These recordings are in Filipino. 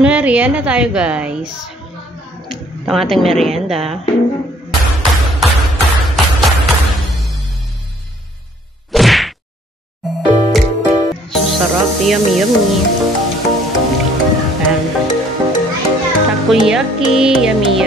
Merienda tayo, guys. Ito ang ating merienda. Sarap, yummy. And takoyaki, yummy.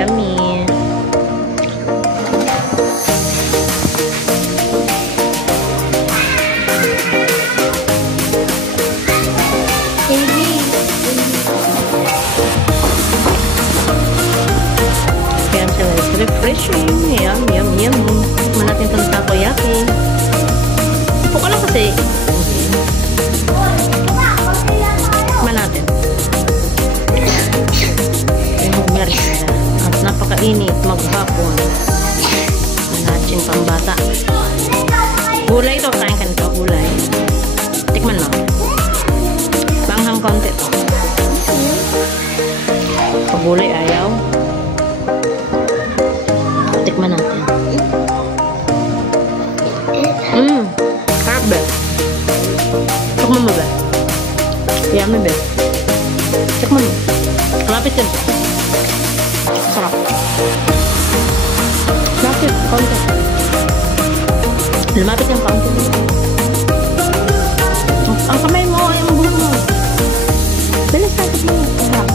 Refreshing. Yummy. Tikman natin itong takoyaki. Upo ka lang kasi. Tikman natin. Yung merienda. At napakainit maghapon. Manaching pambata. Gulay ito. Kain ka nito. Gulay. Tikman mo. Banghang konti ito. Pag gulay ayaw. Tikman natin. Harap ba? Tikman mo ba? Yummy ba? Tikman mo. Lapit yan. Sarap. Lapit. Konti. Lumapit yung konti. Ang kamay mo ay ang buhok mo. Bilis na ito. Sarap.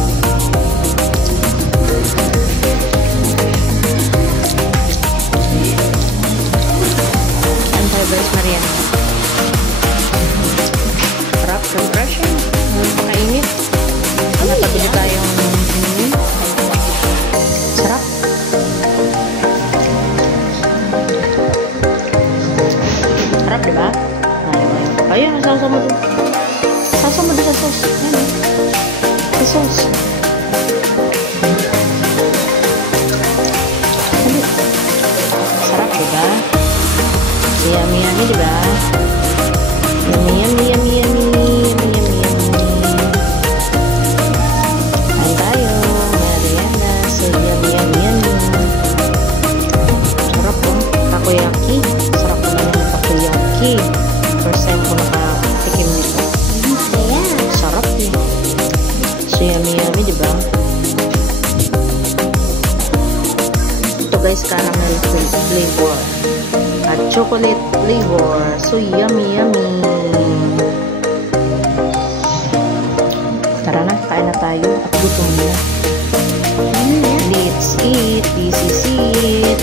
Anti-virus merienda. Sarap, refreshing. Napakainit. Napabili tayong sarap. Sarap, diba? Ayun, sasa mo doon. Sasa mo doon sa sauce. Ayan. Sa sauce. Sarap, diba? Yummy, diba? Yummy. Kain tayo. Merienda. So, yummy. Sarap po. Takoyaki. Sarap po naman yung takoyaki. First time ko nakatikim nito. Sarap yun. So, yummy, diba? Ito guys, caramel flavor. At chocolate flavor. So, yummy. Tara na, kain na tayo. At gutom na. Let's eat. This is it.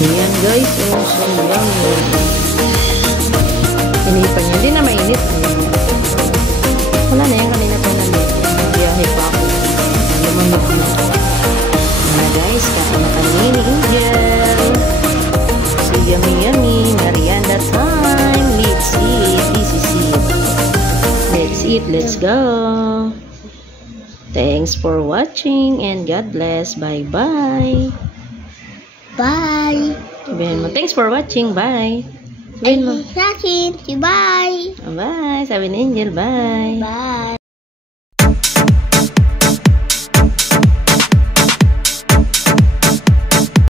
Ayan guys. Oh, so yummy. Inipan niya. Hindi na mainit. Wala na yan. Kanina pa na biyahe pa ako. Lumamig na. Na guys, kain na kami ni Angel. So yummy. Merienda time. Let's eat. This is it. Let's eat. Let's go. Thanks for watching and God bless. Bye. Bye. Sabihin mo, thanks for watching. Bye. Sabihin mo. Bye. Bye. Sabi ni Angel, bye. Bye.